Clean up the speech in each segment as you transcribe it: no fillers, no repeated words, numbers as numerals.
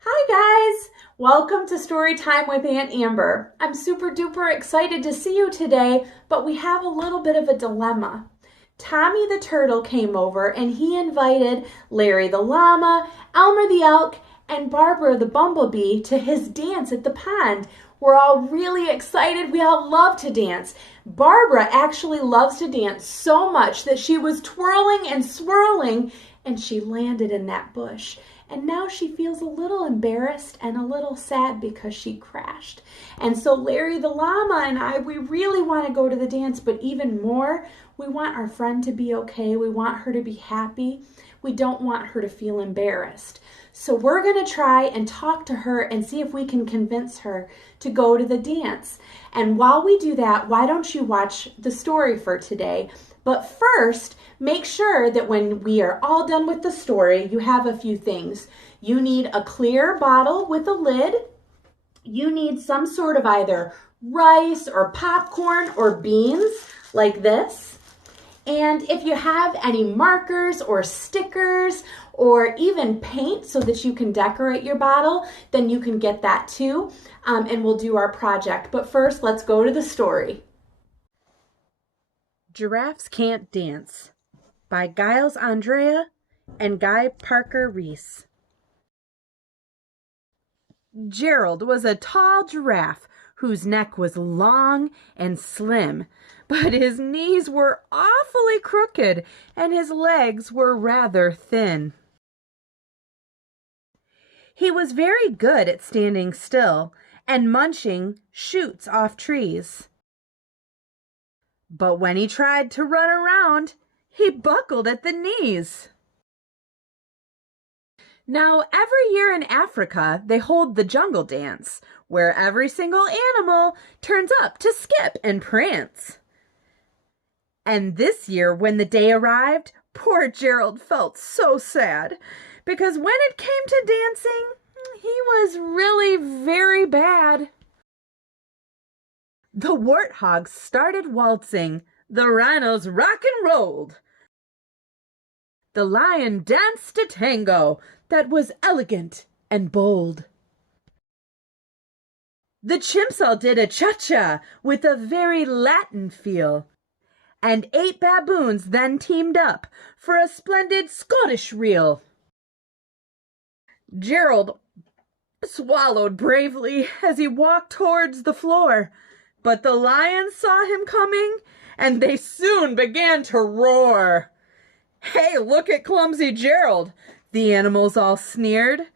Hi guys! Welcome to Story Time with Aunt Amber. I'm super duper excited to see you today, but we have a little bit of a dilemma. Tommy the Turtle came over and he invited Larry the Llama, Elmer the Elk, and Barbara the Bumblebee to his dance at the pond. We're all really excited. We all love to dance. Barbara actually loves to dance so much that she was twirling and swirling and she landed in that bush. And now she feels a little embarrassed and a little sad because she crashed. And so Larry the Llama and I, we really want to go to the dance, but even more, we want our friend to be okay. We want her to be happy. We don't want her to feel embarrassed. So we're going to try and talk to her and see if we can convince her to go to the dance. And while we do that, why don't you watch the story for today? But first, make sure that when we are all done with the story, you have a few things. You need a clear bottle with a lid. You need some sort of either rice or popcorn or beans like this. And if you have any markers or stickers or even paint so that you can decorate your bottle, then you can get that too, and we'll do our project. But first, let's go to the story. Giraffes Can't Dance by Giles, Andreae, and Guy Parker-Rees. Gerald was a tall giraffe whose neck was long and slim, but his knees were awfully crooked and his legs were rather thin. He was very good at standing still and munching shoots off trees. But when he tried to run around, he buckled at the knees. Now, every year in Africa, they hold the jungle dance, where every single animal turns up to skip and prance. And this year, when the day arrived, poor Gerald felt so sad, because when it came to dancing, he was really very bad. The warthogs started waltzing, the rhinos rock and rolled. The lion danced a tango that was elegant and bold. The chimps all did a cha-cha with a very Latin feel. And 8 baboons then teamed up for a splendid Scottish reel. Gerald swallowed bravely as he walked towards the floor, but the lions saw him coming, and they soon began to roar. "Hey, look at clumsy Gerald," the animals all sneered.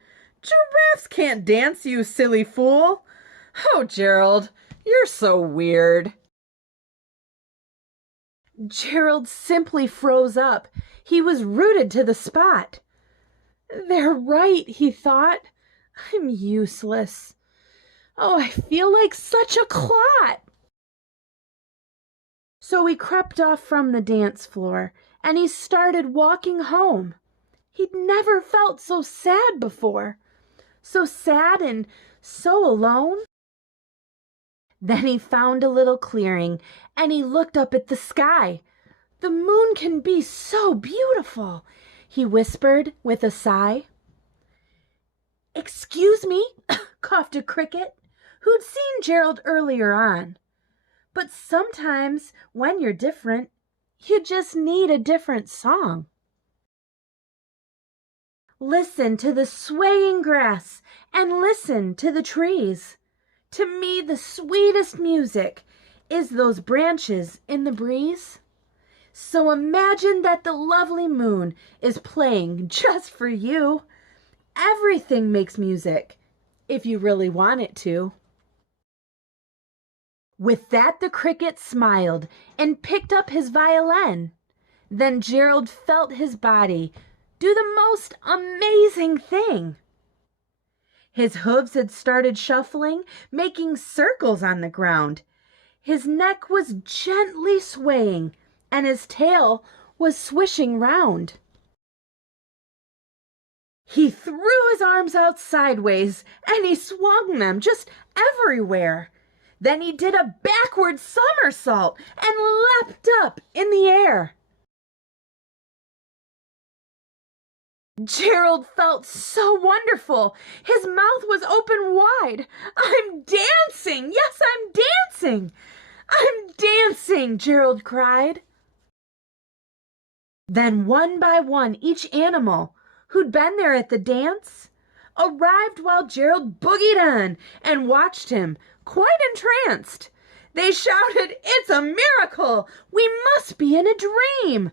"Giraffes can't dance, you silly fool. Oh, Gerald, you're so weird." Gerald simply froze up. He was rooted to the spot. "They're right," he thought. "I'm useless. Oh, I feel like such a clot." So he crept off from the dance floor, and he started walking home. He'd never felt so sad before, so sad and so alone. Then he found a little clearing, and he looked up at the sky. "The moon can be so beautiful," he whispered with a sigh. "Excuse me," coughed a cricket, who'd seen Gerald earlier on. "But sometimes, when you're different, you just need a different song." Listen to the swaying grass and listen to the trees. To me, the sweetest music is those branches in the breeze. So imagine that the lovely moon is playing just for you. Everything makes music, if you really want it to. With that, the cricket smiled and picked up his violin. Then Gerald felt his body do the most amazing thing. His hooves had started shuffling, making circles on the ground. His neck was gently swaying, and his tail was swishing round. He threw his arms out sideways, and he swung them just everywhere. Then he did a backward somersault and leapt up in the air. Gerald felt so wonderful. His mouth was open wide. I'm dancing! Yes, I'm dancing! I'm dancing! Gerald cried. Then one by one, each animal who'd been there at the dance arrived while Gerald boogied on and watched him, quite entranced. They shouted, "It's a miracle! We must be in a dream!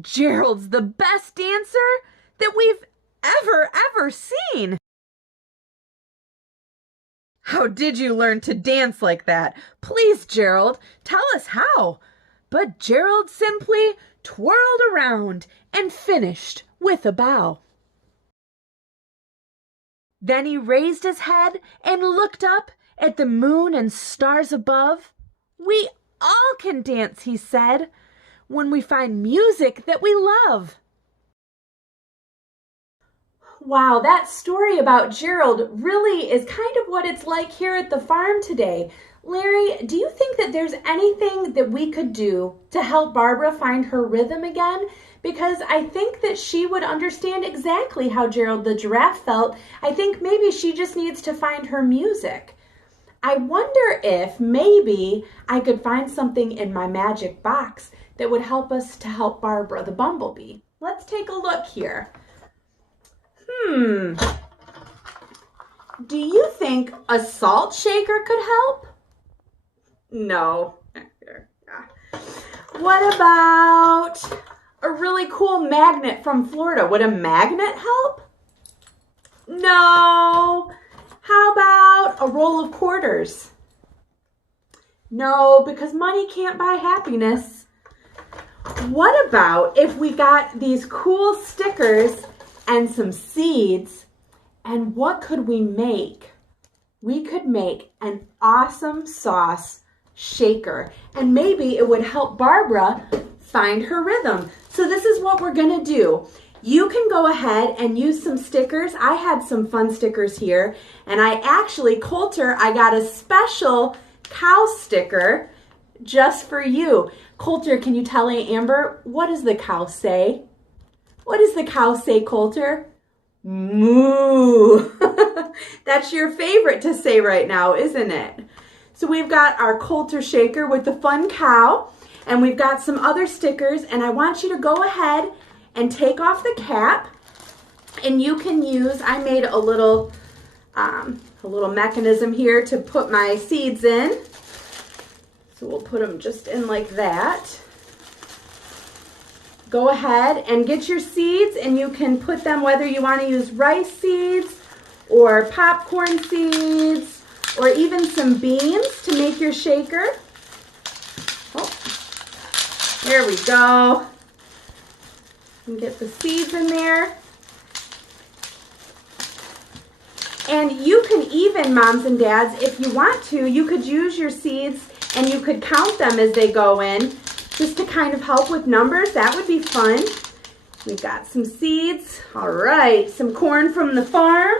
Gerald's the best dancer that we've ever seen!" "How did you learn to dance like that? Please, Gerald, tell us how." But Gerald simply twirled around and finished with a bow. Then he raised his head and looked up at the moon and stars above. "We all can dance," he said, "when we find music that we love." Wow, that story about Gerald really is kind of what it's like here at the farm today. Larry, do you think that there's anything that we could do to help Barbara find her rhythm again? Because I think that she would understand exactly how Gerald the giraffe felt. I think maybe she just needs to find her music. I wonder if maybe I could find something in my magic box that would help us to help Barbara the bumblebee. Let's take a look here. Do you think a salt shaker could help? No. What about a really cool magnet from Florida? Would a magnet help? No. How about a roll of quarters? No, because money can't buy happiness. What about if we got these cool stickers and some seeds, and what could we make? We could make an awesome sauce shaker, and maybe it would help Barbara find her rhythm. So this is what we're gonna do. You can go ahead and use some stickers. I had some fun stickers here, and Coulter, I got a special cow sticker just for you. Coulter, can you tell Aunt Amber, what does the cow say? What does the cow say, Coulter? Moo. That's your favorite to say right now, isn't it? So we've got our Coulter shaker with the fun cow, and we've got some other stickers, and I want you to go ahead and take off the cap, and you can use, I made a little mechanism here to put my seeds in. So we'll put them just in like that. Go ahead and get your seeds, and you can put them whether you want to use rice seeds or popcorn seeds or even some beans to make your shaker. Oh, there we go. And get the seeds in there. And you can even, moms and dads, if you want to, you could use your seeds and you could count them as they go in, just to kind of help with numbers. That would be fun. We've got some seeds. All right, some corn from the farm.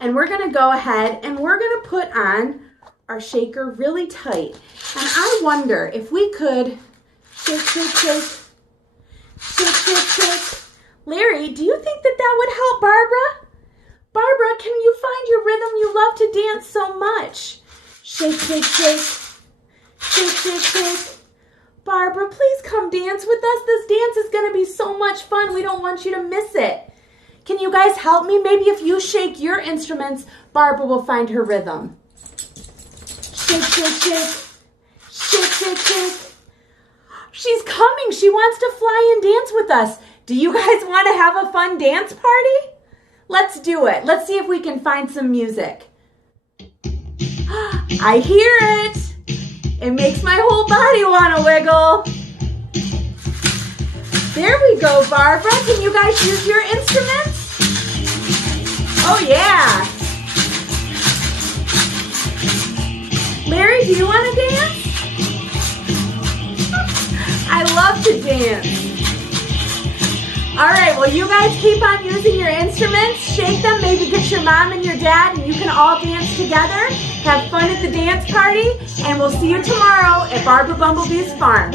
And we're gonna go ahead and we're gonna put on our shaker really tight. And I wonder if we could shake, shake, shake, shake, shake, shake. Larry, do you think that that would help Barbara? Barbara, can you find your rhythm? You love to dance so much. Shake, shake, shake, shake, shake, shake. Barbara, please come dance with us. This dance is going to be so much fun. We don't want you to miss it. Can you guys help me? Maybe if you shake your instruments, Barbara will find her rhythm. Shake, shake, shake. Shake, shake, shake. She's coming. She wants to fly and dance with us. Do you guys want to have a fun dance party? Let's do it. Let's see if we can find some music. I hear it. It makes my whole body want to wiggle. There we go, Barbara. Can you guys use your instruments? Oh, yeah. Larry, do you want to dance? I love to dance. All right, well, you guys keep on using your instruments. Shake them. Maybe get your mom and your dad, and you can all dance together. Have fun at the dance party, and we'll see you tomorrow at Barbara Bumblebee's farm.